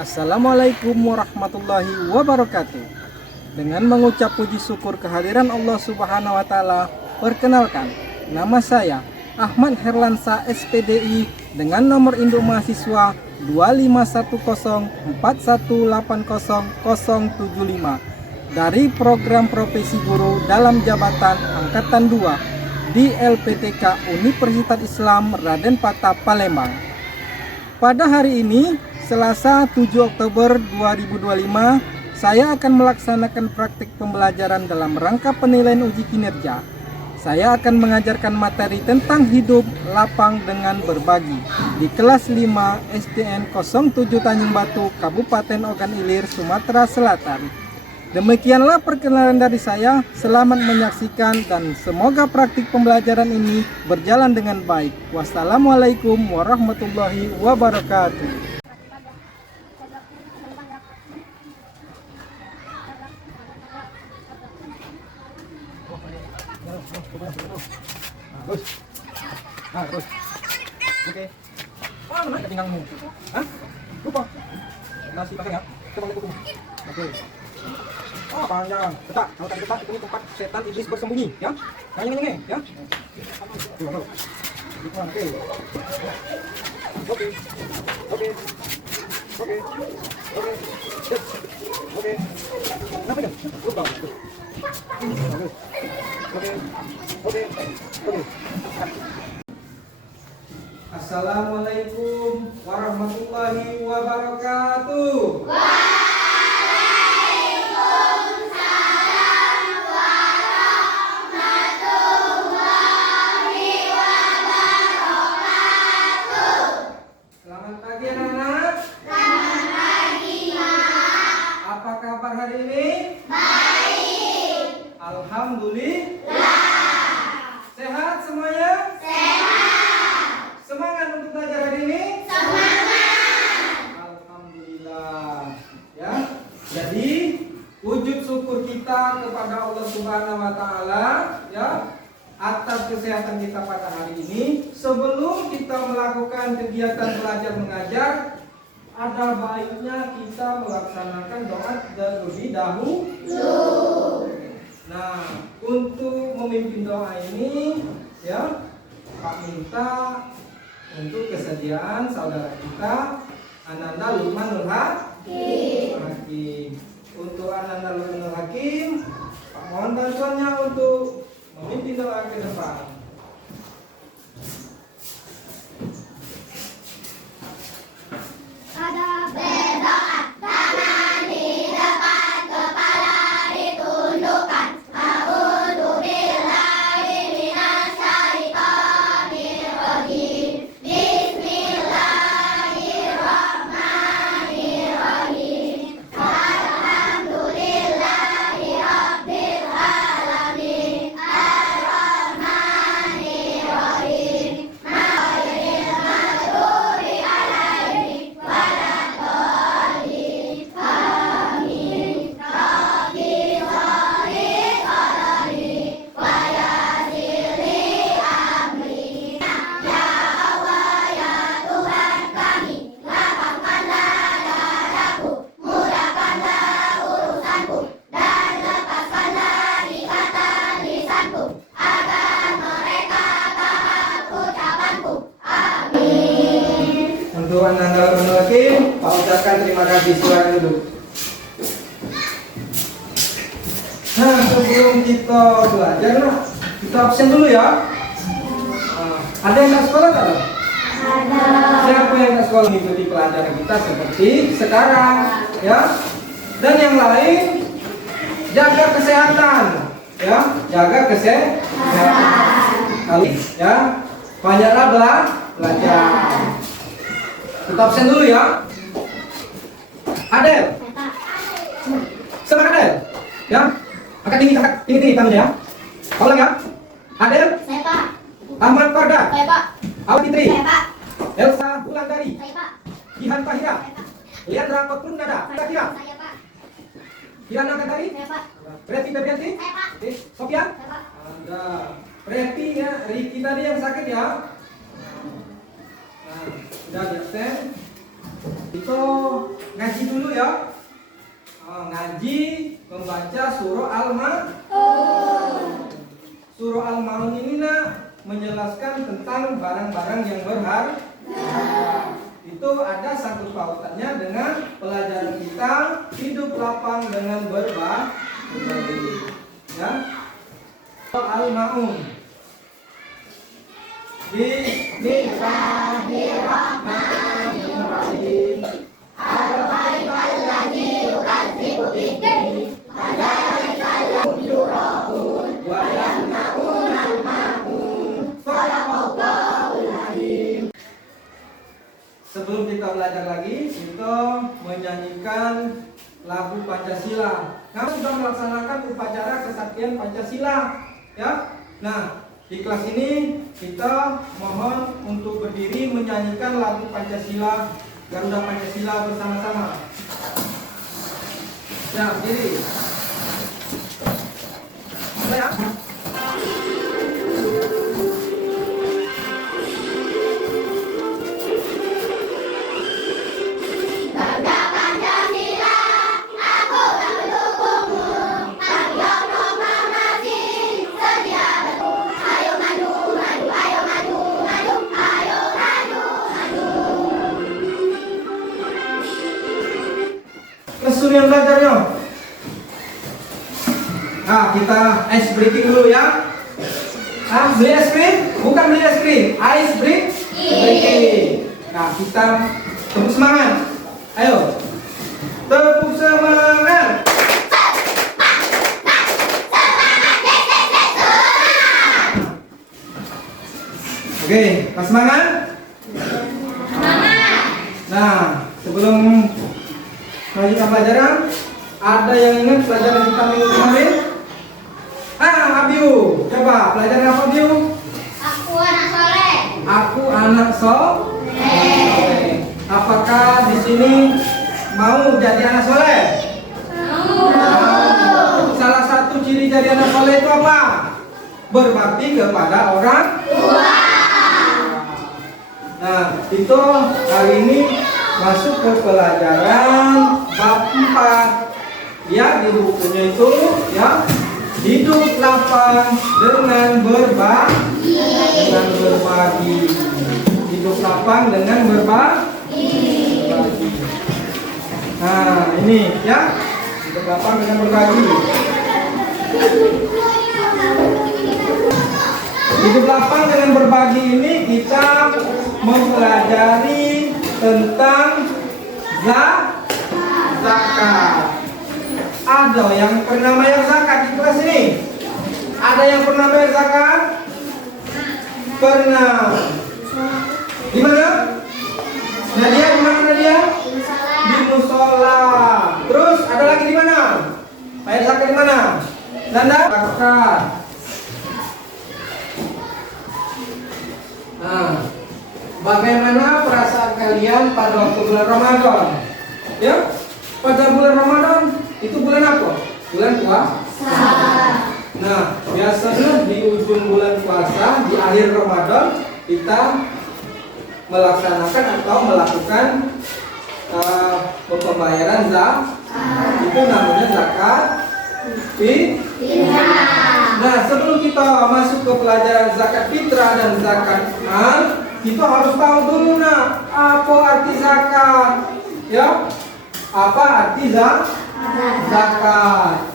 Assalamualaikum warahmatullahi wabarakatuh. Dengan mengucap puji syukur kehadiran Allah Subhanahu wa taala, perkenalkan, nama saya Ahmad Herlansa SPDI dengan nomor induk mahasiswa 25104180075 dari program profesi guru dalam jabatan angkatan 2 di LPTK Universitas Islam Raden Patah Palembang. Pada hari ini, Selasa 7 Oktober 2025, saya akan melaksanakan praktik pembelajaran dalam rangka penilaian uji kinerja. Saya akan mengajarkan materi tentang hidup lapang dengan berbagi di kelas 5 SDN 07 Tanjung Batu, Kabupaten Ogan Ilir, Sumatera Selatan. Demikianlah perkenalan dari saya. Selamat menyaksikan dan semoga praktik pembelajaran ini berjalan dengan baik. Wassalamualaikum warahmatullahi wabarakatuh. Terus. Oke. Oh, mana pinggangmu? Hah? Lupa. Nasi pakai enggak? Coba lihat kukumu. Oke. Oh, panjang. Ketak. Kalau tak ketak, itu tempat setan iblis bersembunyi, ya. Nyanyi, ya. Tuh. Oke. Oke. Oke. Oke. Oke. Oke. Kenapa kan? Lupa. Oke. Oke. Oke. Assalamualaikum warahmatullahi wabarakatuh. Waalaikumsalam warahmatullahi wabarakatuh. Selamat pagi anak-anak. Selamat pagi, Mak. Apa kabar hari ini? Baik. Alhamdulillah. Sehat semuanya? Semangat untuk belajar hari ini? Semangat. Alhamdulillah. Ya. Jadi wujud syukur kita kepada Allah Subhanahu wa taala, ya, atas kesehatan kita pada hari ini. Sebelum kita melakukan kegiatan belajar mengajar, ada baiknya kita melaksanakan doa terlebih dahulu. Nah, untuk memimpin doa ini, ya, Pak minta untuk kesediaan saudara kita Ananda Lukmanul Hakim. Untuk Ananda Lukmanul Hakim, Pak mohon bantuannya untuk memimpin doa ke depan. Ada berdoa, tangan di depan, kepala ditundukkan. A'udzubillahi minasyaitonir rajim. Bismillahirrahmanirrahim. Alhamdulillahi rabbil alamin. Ar-Rahmanir-Rahim. Ghairil maghdubi alaihim waladdallin. Amin. Rabbi sholli qadari wa yassirli amri. Ya Allah, ya Tuhan kami, lapangkanlah dadaku, mudahkanlah urusanku, dan lepaskanlah ikatan lisanku, agar mereka paham ucapanku. Amin. Untuk Ananda Lukmanul Hakim, Pak ucapkan terima kasih. Silakan duduk. Nah, sebelum kita belajar, kita absen dulu ya. Ada yang tak sekolah tak? Siapa yang tak sekolah mengikuti pelajaran kita seperti sekarang, ya? Dan yang lain, jaga kesehatan, ya, jaga kesehatan. Kali, ya, banyaklah belajar. Kita absen dulu ya. Adel, semangat Adel, ya. Angkat tinggi tangannya ya. Ulang ya. Adel, Saya Pak. Ahmad Farda, Saya Pak. Awan Fitri, Saya Pak. Elsa Wulandari, Saya Pak. Jihan Fahira, Saya Pak. Leandra Kotrun Nada, Kira, Saya Pak. Kirana Katari, Saya Pak. Preti Febrianti, Saya Pak. Sofian, Saya Pak. ada Preti ya, Riki tadi yang sakit ya. Nah, sudah di absen. Ito ngaji dulu ya. Ngaji membaca surah Al-Ma'un. Surah Al-Ma'un ini menjelaskan tentang barang-barang yang berharga. Itu ada sangkut pautannya dengan pelajaran kita hidup lapang dengan berbagi. Ya. Al-Ma'un. Bismillahirrahmanirrahim. Sebelum kita belajar lagi, kita menyanyikan lagu Pancasila. Kamu sudah melaksanakan upacara kesaktian Pancasila, ya? Nah, di kelas ini kita mohon untuk berdiri menyanyikan lagu Pancasila, Garuda Pancasila bersama-sama. Ya, berdiri. Mulai ya. Kesulitan belajarnya. Nah, kita ice breaking dulu ya. Beli es krim? Bukan beli es krim. Ice breaking. Nah, kita tepuk semangat. Ayo. Tepuk semangat. Oke, pas semangat? Nah, sebelum melanjutkan pelajaran, ada yang ingat pelajaran kita minggu kemarin? Abiu, coba pelajaran apa Abiu? Aku anak soleh. Aku anak soleh. Apakah di sini mau jadi anak soleh? Mau. Salah satu ciri jadi anak soleh itu apa? Berbakti kepada orang tua. Nah, itu hari ini masuk ke pelajaran bab 4. Ya, di bukunya itu ya, hidup lapang dengan berbagi. Hidup lapang dengan berbagi. Nah, ini ya, hidup lapang dengan berbagi. Hidup lapang dengan berbagi ini kita mempelajari tentang zakat. Ada yang pernah bayar zakat di kelas ini? Ada yang pernah bayar zakat? Pernah. Di mana? Nadia, di mana Nadia? Di musola. Terus ada lagi di mana? Bayar zakat di mana? Nanda? Zakat. Nah, bagaimana perasaan kalian pada waktu bulan Ramadan? Ya, pada bulan Ramadan itu bulan apa? Bulan puasa. Nah, biasanya di ujung bulan puasa, di akhir Ramadan kita melaksanakan atau melakukan pembayaran zakat. Itu namanya zakat fitrah. Nah, sebelum kita masuk ke pelajaran zakat fitrah dan zakat mal, kita harus tahu dulu apa arti zakat. Ya, apa arti zakat?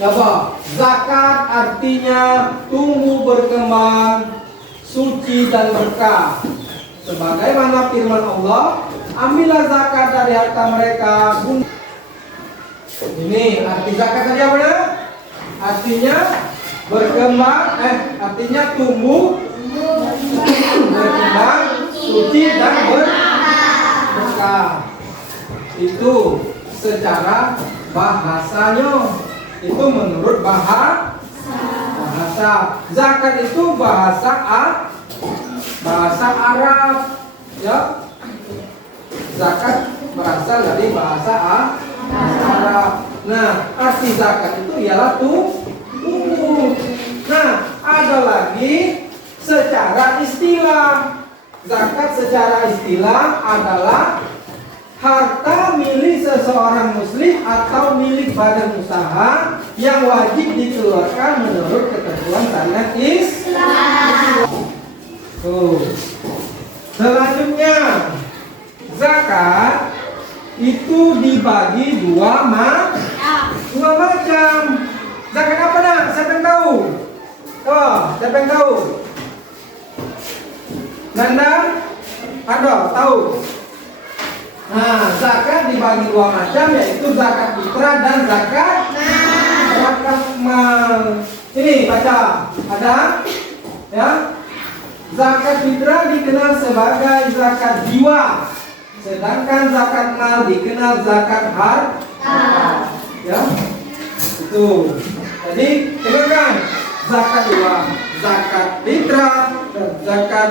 Coba, zakat artinya tumbuh berkembang, suci dan berkah. Sebagaimana firman Allah, ambillah zakat dari harta mereka. Ini arti zakat tadi apa ya? Artinya berkembang, artinya tumbuh, berkembang, suci dan berkah. Itu secara bahasanya, itu menurut bahasa. Zakat itu bahasa Arab, ya. Zakat berasal dari bahasa Arab. Nah, arti zakat itu ialah tumbuh. Nah, ada lagi secara istilah. Zakat secara istilah adalah harta milik seseorang muslim atau milik badan usaha yang wajib dikeluarkan menurut ketentuan syariat Islam. Tuh. Selanjutnya, zakat itu dibagi dua macam. Zakat apa nak? Siapa yang tahu? Siapa yang tahu? Nanda? Ada, tahu? Nah, zakat dibagi dua macam, yaitu zakat fitrah dan zakat mal. Ini baca, ada? Ya? Zakat fitrah dikenal sebagai zakat jiwa, sedangkan zakat mal dikenal zakat harta. Ya, itu. Jadi dengarkan, zakat uang, zakat fitrah, dan zakat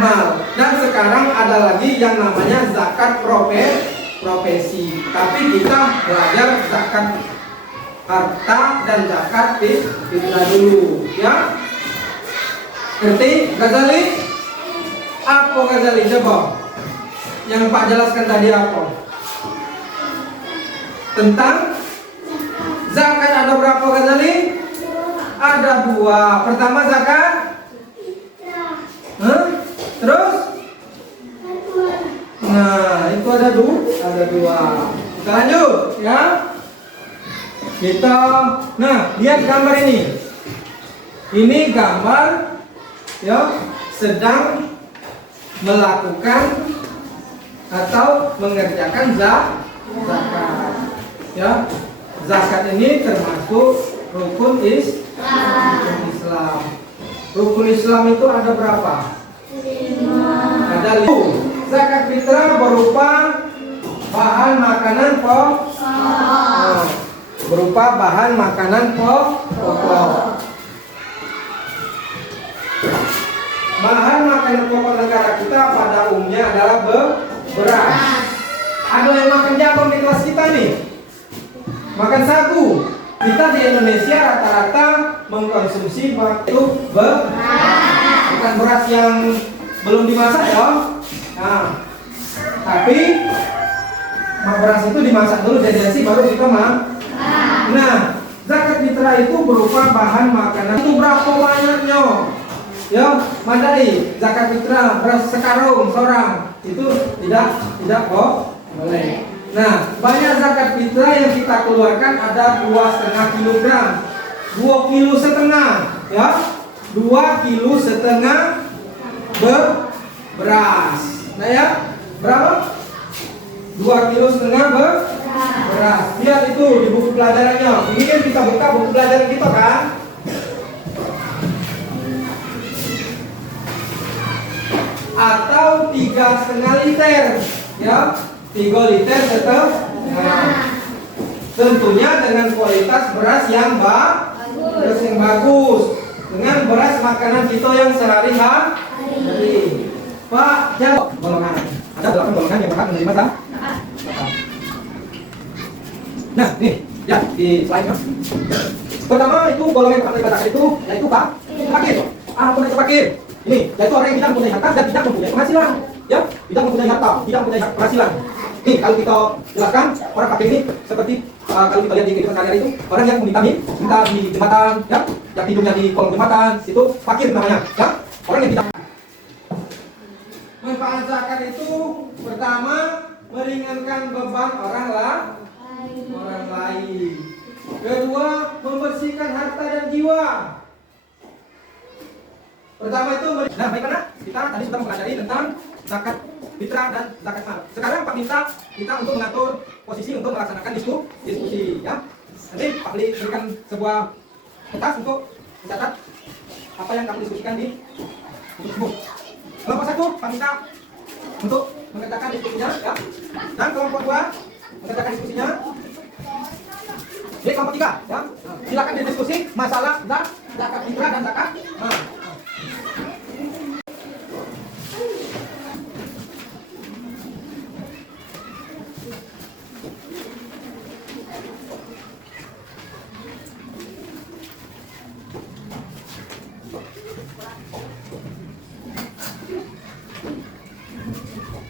mal. Dan sekarang ada lagi yang namanya zakat profesi. Tapi kita belajar zakat harta dan zakat fitrah dulu, ya. Ngerti? Ghazali? Apa Ghazali? Coba. Yang Pak jelaskan tadi apa? Tentang zakat ada berapa Ghazali? Ada dua. Pertama zakat? Terus? Nah, itu ada dua. Kita lanjut, ya. Nah, lihat gambar ini. Ini gambar, ya, sedang melakukan atau mengerjakan zakat. Ya, zakat ini termasuk rukun Islam. Rukun Islam itu ada berapa? 5. Ada 5. Zakat fitrah berupa bahan makanan pokok. Berupa bahan makanan pokok. Bahan makanan pokok negara kita pada umumnya adalah beras. Ada yang makan jagung di kelas kita nih? Makan sagu. Kita di Indonesia rata-rata mengkonsumsi itu beras. Bukan beras yang belum dimasak ya. Nah, tapi beras itu dimasak dulu jadi baru kita makan. Nah, zakat fitrah itu berupa bahan makanan. Itu berapa banyaknya? Ya, mandai zakat fitrah beras sekarung seorang itu tidak boleh. Nah, banyak zakat fitrah yang kita keluarkan ada 2,5 kilogram, 2,5 kilo, ya, 2,5 kilo beras. Nah ya, berapa? 2,5 kilo beras. Lihat itu di buku pelajarannya. Ini kan kita buka buku pelajaran kita kan. Atau 3,5 liter, ya, 3 liter setengah. Tentunya dengan kualitas beras yang bagus, dengan beras makanan kita yang sehari-hari. Pak, jawab golongan. Ada 8 golongan yang berhak menerima zakat. Nah, nih, ya di slide-nya. Pertama itu golongan yang menerima zakat itu yaitu fakir. Apa itu fakir? Ini yaitu orang yang tidak mempunyai harta dan tidak mempunyai penghasilan. Ya, tidak mempunyai harta, tidak mempunyai penghasilan. Nih, kalau kita jelaskan orang fakir ini seperti kalau kita lihat di kehidupan sehari-hari itu orang yang minta di jembatan, ya, yang tidurnya di kolong jembatan, itu fakir namanya. Ya, orang yang tidak. Manfaat zakat itu pertama meringankan beban orang lain. Kedua, membersihkan harta dan jiwa. Pertama itu nah baiklah, kita tadi sudah mempelajari tentang zakat fitrah dan zakat mal. Sekarang Pak minta kita untuk mengatur posisi untuk melaksanakan diskusi, ya. Nanti Pak berikan sebuah kertas untuk mencatat apa yang kamu diskusikan di buku. Kelompok 1 Pak minta untuk mengerjakan diskusinya, ya. Dan kelompok 2 mengerjakan diskusinya. Jadi kelompok 3, ya. Silakan didiskusi masalah zakat fitrah dan zakat mal.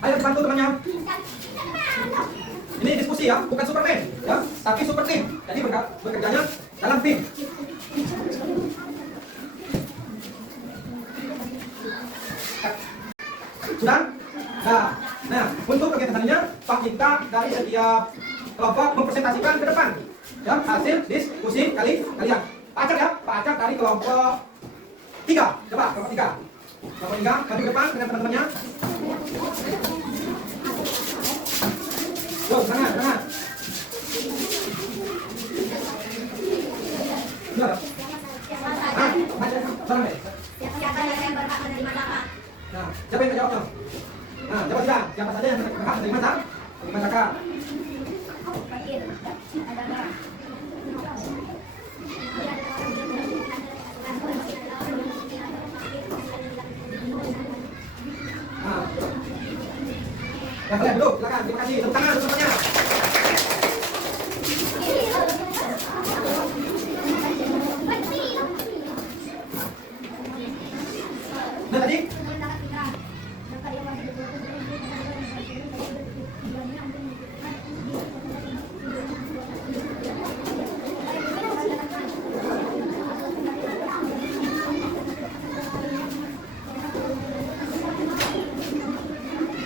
Ayo bantu temannya. berdiskusi ya, bukan Superman ya, tapi super team. Jadi bekerjanya dalam tim. Sudah? Nah, untuk kegiatannya Pak Kinta dari setiap kelompok mempresentasikan ke depan ya, hasil diskusi kalian. Pak Acak ya, Pak Acak dari kelompok 3. Coba kelompok 3. Kelompok 3 maju ke depan dengan teman-temannya. Yo, sana. Sudah. Barang deh. Siapa yang berhak menerima zakat? Nah, siapa yang jawab dong? Nah, jawab sudah. Siapa saja yang berhak menerima zakat? Nah, yang kalian duduk, silakan. Terima kasih. Tepuk tangan semuanya. Nah, tadi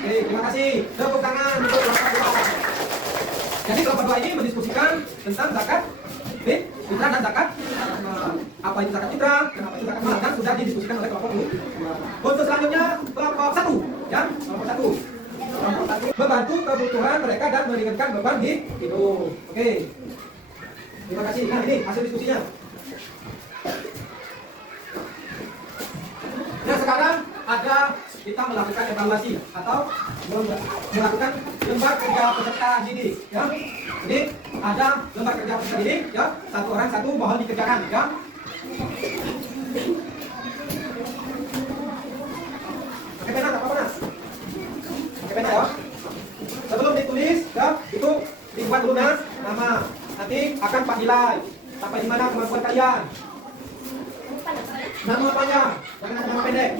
oke, terima kasih. Tepuk tangan untuk kelompok 2. Jadi kelompok 2 ini mendiskusikan tentang zakat fitrah dan zakat. Apa itu zakat fitrah, kenapa itu zakat mal, dan sudah didiskusikan oleh kelompok 2. Untuk selanjutnya kelompok 1, ya, kelompok 1. Kelompok 1 membantu kebutuhan mereka dan meringankan beban hidup. Oke. Terima kasih. Nah, ini hasil diskusinya. Nah, sekarang ada kita melakukan evaluasi atau melakukan lembar kerja peserta didik ya. Jadi ada lembar kerja peserta didik ya, satu orang satu mohon dikerjakan ya. Pakai pena tak apa-apa. Pakai pena ya. Sebelum ditulis ya, itu dibuat dulu nama. Nanti akan Pak nilai sampai di mana kemampuan kalian. Nama panjang, jangan nama pendek.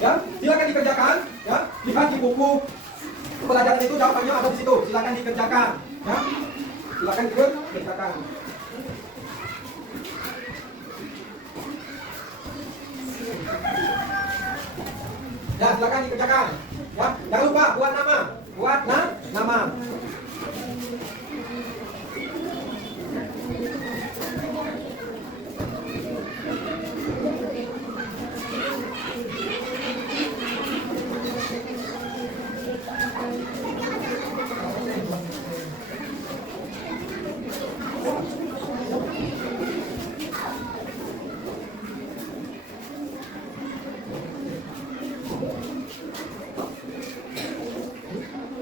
Ya, silakan dikerjakan. Ya, lihat di buku pelajaran itu jawabannya ada di situ. Silakan dikerjakan. Ya, silakan dikerjakan. Ya, silakan dikerjakan. Ya, jangan lupa buat nama. Buat nama.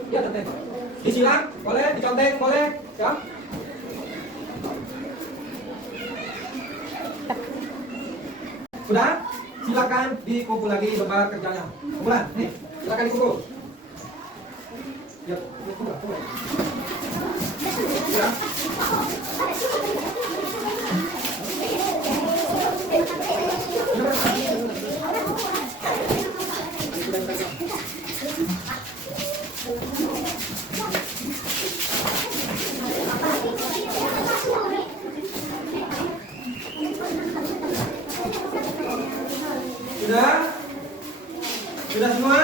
Ya, contek. Disilang boleh, dicontek boleh, ya. Sudah? Silakan dikumpul lagi lembar kerjanya. Kumpulan, nih, silakan dikumpul. Ya, kumpul. Ya. Sudah? Sudah semua?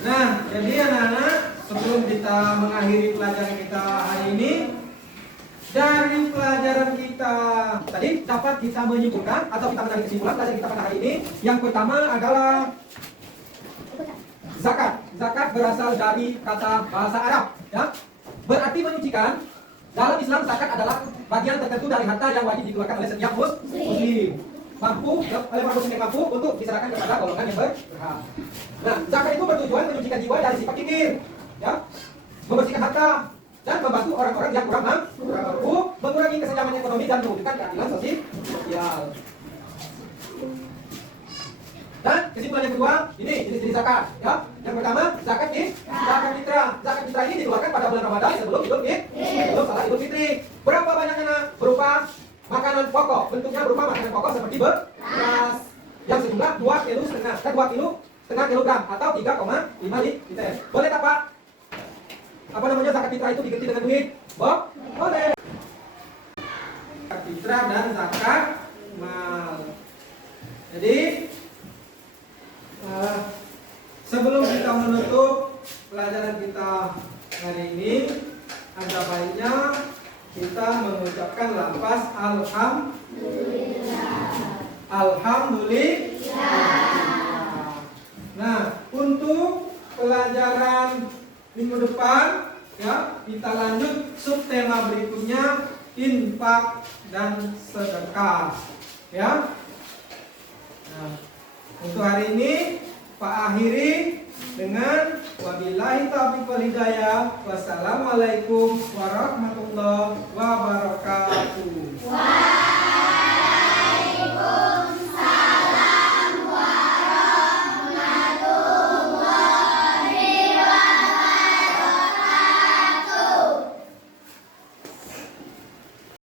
Nah, jadi anak-anak, sebelum kita mengakhiri pelajaran kita hari ini, dari pelajaran kita tadi dapat kita menyimpulkan atau kita menarik kesimpulan pelajaran kita pada hari ini. Yang pertama adalah zakat. Zakat berasal dari kata bahasa Arab, ya. Berarti menyucikan. Dalam Islam zakat adalah bagian tertentu dari harta yang wajib dikeluarkan oleh setiap muslim. Mampu, oleh orang muslim yang mampu untuk diserahkan kepada golongan yang berhak. Nah, zakat itu bertujuan menyucikan jiwa dari sifat kikir, ya, membersihkan harta dan membantu orang-orang yang kurang mampu, mengurangi kesenjangan ekonomi dan mewujudkan keadilan sosial. Dan kesimpulan yang kedua, ini jenis-jenis zakat, ya. Yang pertama, zakat fitrah. Zakat fitrah ini dikeluarkan pada bulan Ramadan sebelum salat Idul Fitri. Berapa banyaknya? Berupa makanan pokok. Bentuknya berupa makanan pokok seperti beras yang berjumlah 2 kilo setengah. 2 kilo setengah kilogram atau 3,5 liter. Boleh tak Pak? Apa namanya zakat fitrah itu diganti dengan duit? Boleh. Zakat fitrah dan zakat mal. Jadi sebelum kita menutup pelajaran kita hari ini, ada baiknya kita mengucapkan lafaz Alhamdulillah. Nah, untuk pelajaran minggu depan ya, kita lanjut subtema berikutnya, infak dan sedekah. Ya. Nah, untuk hari ini Pak akhiri dengan wabillahi taufiq wal hidayah. Wassalamualaikum warahmatullahi wabarakatuh.